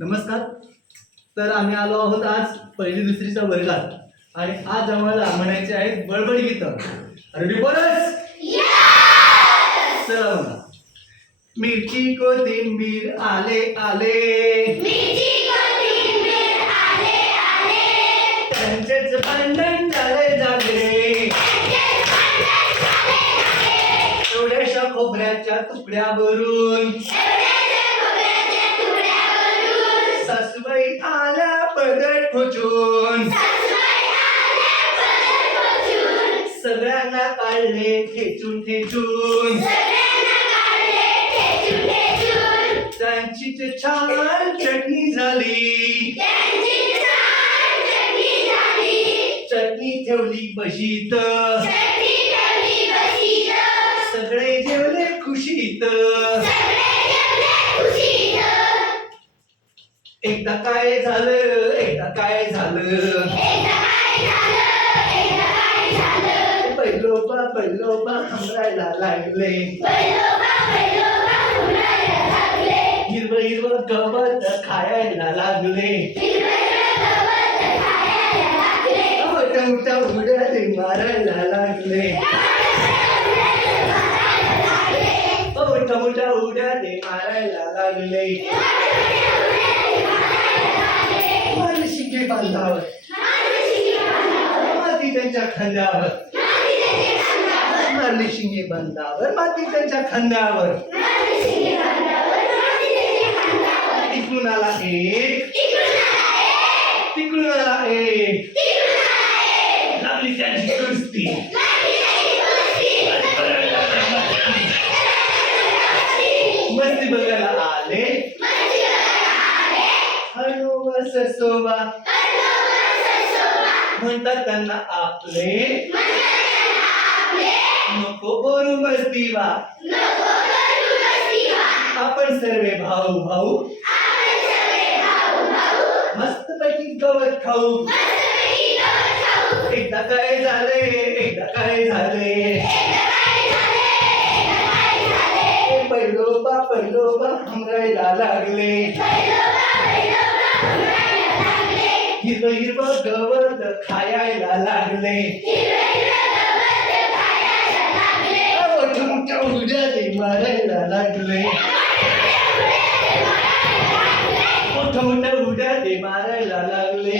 नमस्कार. तर आम्ही आलो आहोत आज पहिली दुसरीच्या वर्गात. आणि आज आम्हाला म्हणायचे आहेत बळबळ गीत. रेडी बोलस चला. म्हणा मिरची कोथिंबीर आले आले. त्यांचेच भांडण झाले झाले. एवढ्याशा खोबऱ्याच्या तुकड्यावरून. सासूबाई आला पदर खोचून सगळ्यांना काढले ठेचून ठेचून त्यांची ते छान चटणी झाली. चटणी ठेवली बशीत एकदा काय झालं? एकदा काय झालं? पहिलोबा पहिलोबा हमरायला लागले. हिरव हिरव गवत खायला लागले. मोठ्या उड्याने मारायला लागले. मोठ्या मोठ्या उड्या मारायला लागले. बांधावर. माती त्यांच्या खांद्यावर. मारली शिंगे बांधावर माती त्यांच्या खांद्यावर. तिकडून आला एक. तिकडून आला एक. लागली त्यांची कुस्ती म्हणतात त्यांना आपले. नको बोलू मस्तीवा. आपण सर्वे भाऊ भाऊ. मस्त पैकी गवत खाऊ. एकदा काय झाले एकदा काय झाले. पहिलोबा पहिलोबा हमरायला लागले. हिरव हिरव गवत खायला लागले. मोठ्या ते मारायला लागले. मोठ्या मोठ्या उड्या ते मारायला लागले.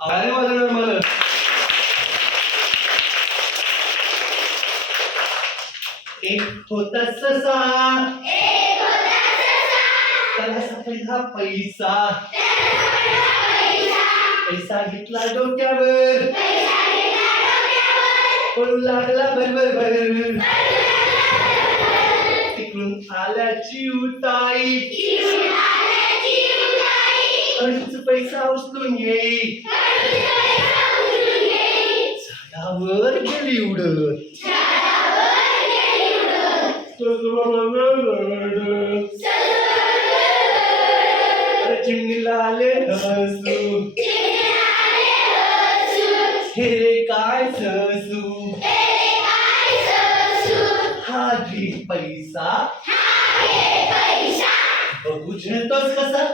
अरे वाजवणार मला. एक होता ससा. त्याला सापडला पैसा पैसा घेतला डोक्यावर पडू लागला बरोबर भर तिकडून आल्याची उताई अडीच पैसा उचलून येई झाडावर गेली उडत अरे चिमणीला हसू. हे काय ससू हा घे पैसा. बघू झेलतोस कसा?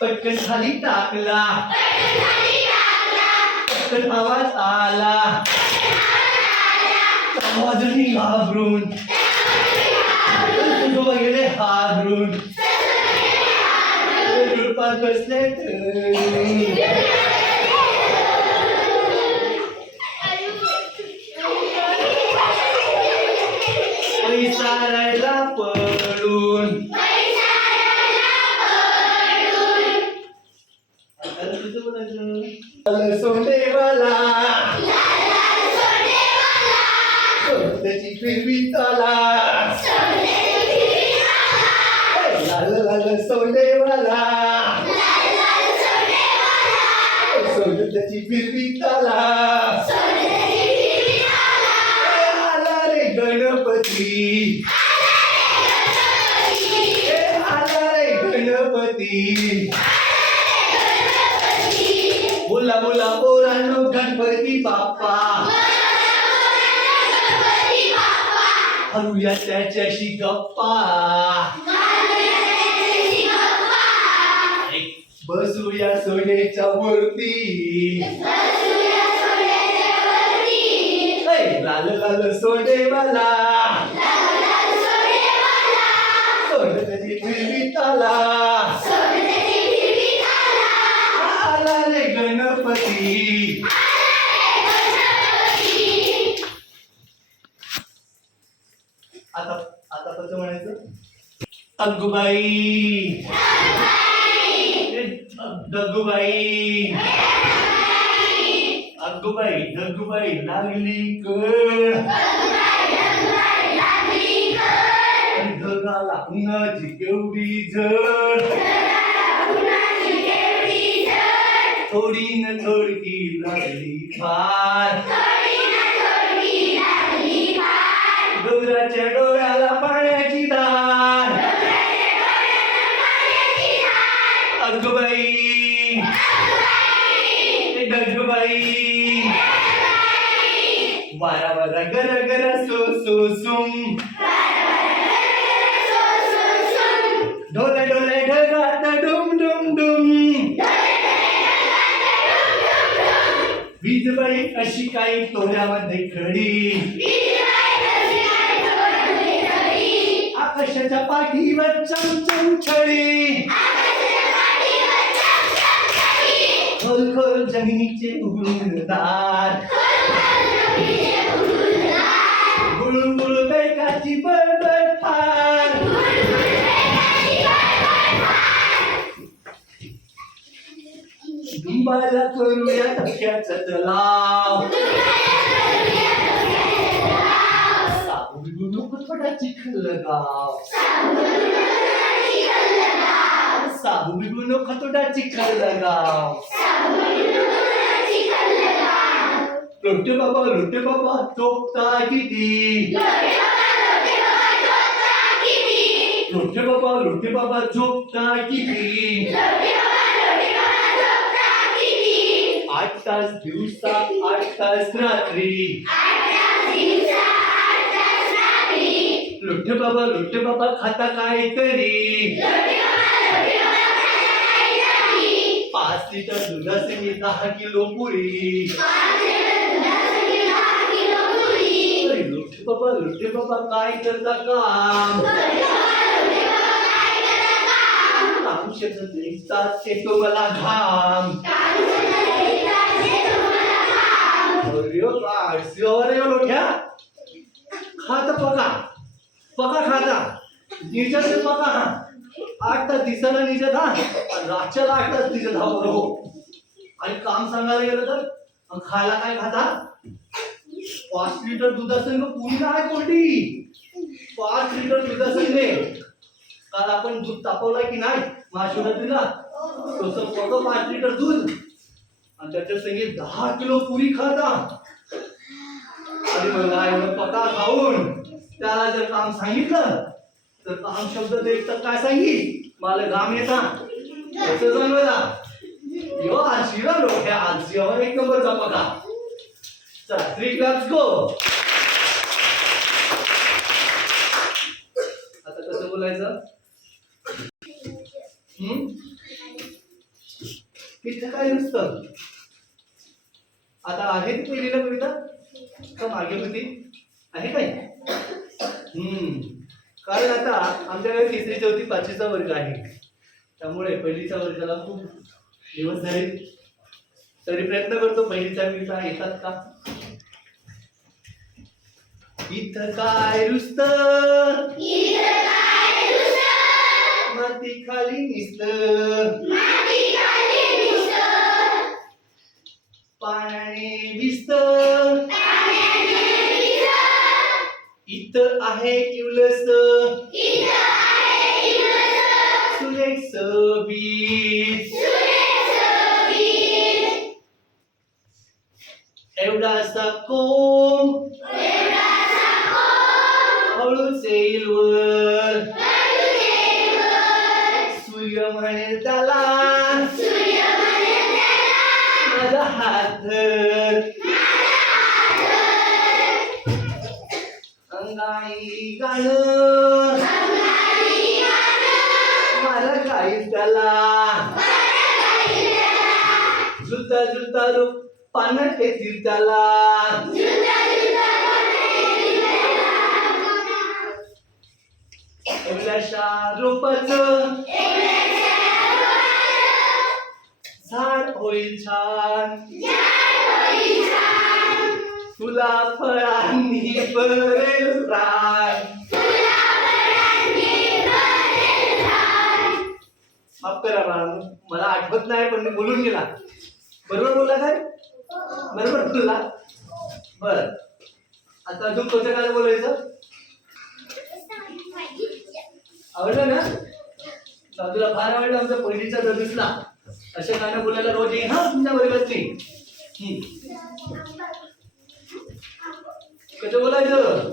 पटकन खाली टाकला. पटकन आवाज आला. आवाजही घाबरून. गेले हादरून. झुडपात बसले पैसा राहिला पडून. बोला बोला पोरांनो गणपती बाप्पा. हरूया त्याच्याशी गप्पा. बसूया सोन्याच्या वरती. लाल लाल सोने मला. सोने त्याची फिरवी ताला अग्गुबाई ए, दग्गुबाई अग्गुबाई दग्गुबाई लागली उन्हाची केवढी जड थोडी न थोडकी लागली फार डोंगराच्या डोळ्याला वारा बारा गर गर सो सो सुम डोले डोले ढगात डुम डुम डुम. वीजबाई अशी काही तोऱ्यामध्ये खडी. आकाशाच्या पाठीवर चमचम छडी. खोल खोल जमिनीचे उघडून दार. गुळून गुळू बेकाची बडबड फार दुंबाला करूया धक्क्याचा तलाव साबुडू फटाची खलगाव साबू बिबू खतोटाची खलगाव लोटे बाबा लोटे बाबा तोपता किती? लोटे बाबा लोटे बाबा झोपता किती? आठ तास दिवसा आठ तास रात्री. लोटे बाबा लोटे बाबा खाता काय तरी पाच लिटर दुधाचे दहा किलो पुरी. बाबा लोटे बाबा काय करता काम? काम शेतात दिसतात ते मला घाम. अरे काय अरे लोट्या खाता पका. पका खाता. निजत पका. हा आठ तास दिसायला निजत हा आणि रातच्याला आठ तास निजत हा बरोबर. आणि काम सांगायला गेलं तर? खायला काय खाता? पाच लिटर दुधासंग पुरी काय कोणती पाच लिटर दुधासंग काल आपण दूध तापवलं की नाही? महाशिवरात्रीला? तसं पडतो पाच लिटर दूध. आणि त्याच्या संगे दहा किलो पुरी खाता आणि मला एवढं पका खाऊन. त्याला जर काम सांगितलं तर काम शब्द देत तर काय सांगी मला घाम येता कसं सांगला यो आशिरा लोक आज एक नंबरचा पका चला थ्री क्लास गो आता कसं बोलायचं? हम्म? तिथं काय नुसतं? आता आहे ती पहिलीला कविता का मागे होती? आहे काय? हम्म. कारण आता आमच्याकडे तिसरी चौथी पाचवीचा वर्ग आहे. त्यामुळे पहिलीच्या वर्गाला खूप दिवस झाले. तरी प्रयत्न करतो पहिलीच्या मिळता येतात का? इथं काय रुस्त माती खाली निसत पाण्याने भिजत. इथं आहे किवलस. येईल वर सूर्य म्हणेल त्याला माझा हात धर. अंगाई गाणं. मला काही त्याला. जुता जुता रूप पानं येतील त्याला. रूपच. झाड होईल छान. तुला फळांनी भरेल रान. माफ करा मला आठवत नाही पण मी बोलून गेला. बरोबर बोलला काय? बरोबर बोलला? बर. आता अजून कोणत्या काय बोलायचं? आवडलं ना साधूला फार आवडलं आमचा पहिलीचा ददुसला अशा गाणं बोलायला रोज येईन हा तुमच्या वर्गात नाही हम्म. कसं बोलायचं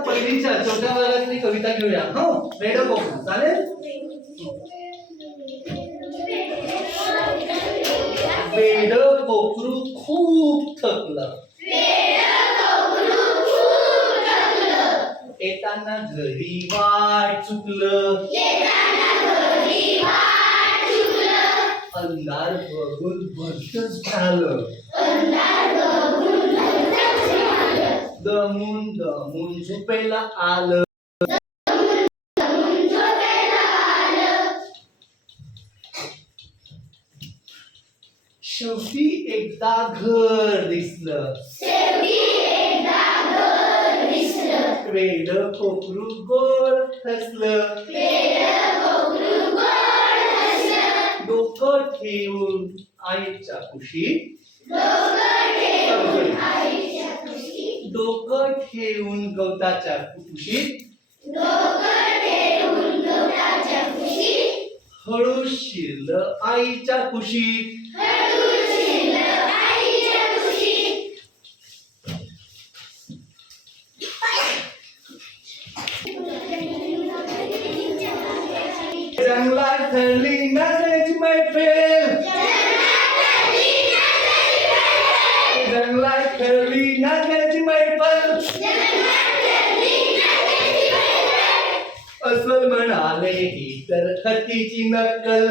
पहिलीच्या छोट्या वर्गातली कविता घेऊया हो रेड बघू चालेल घरी वाट चुकलं. अंधार बघून भरतच झालं. दमून दमून झोपेला आलं. शेवटी एकदा घर दिसलं. वेड कोकरू गोड हसलं डोकं ठेवून आईच्या कुशीत डोकं ठेवून गवताच्या कुशीत हळू शिरलं आईच्या कुशीत जंगलात ठरली नाचण्याची मैफिल जंगलात ठरली नाचण्याची मैफल अस्वल म्हणाले ही तर हत्तीची नक्कल.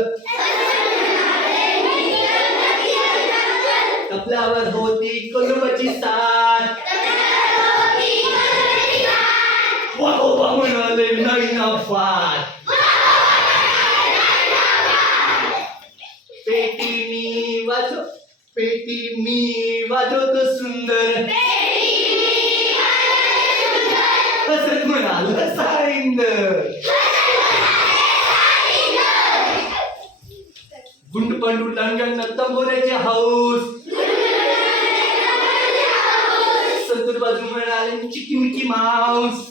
कपल्यावर होती कुलुबाची साथ. वाहोबा म्हणाले नाही ना पेटी मी वाजवतो सुंदर. हसत म्हणाल सारिंदर गुंड पांडू लंगन तंबोऱ्याचे हाऊस. संतूर बाजू म्हणाले चिकी मिकी माऊस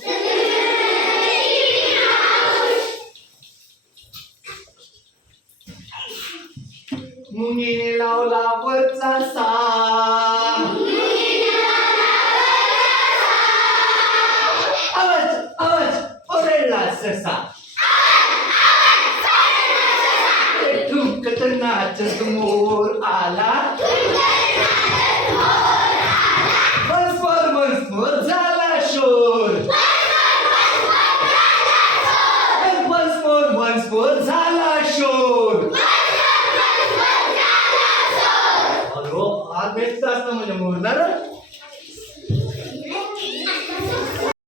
मुंगीने लावला वरचा सा आवाज आवाज ओरडला ससा ठुमकत नाचत मोर आला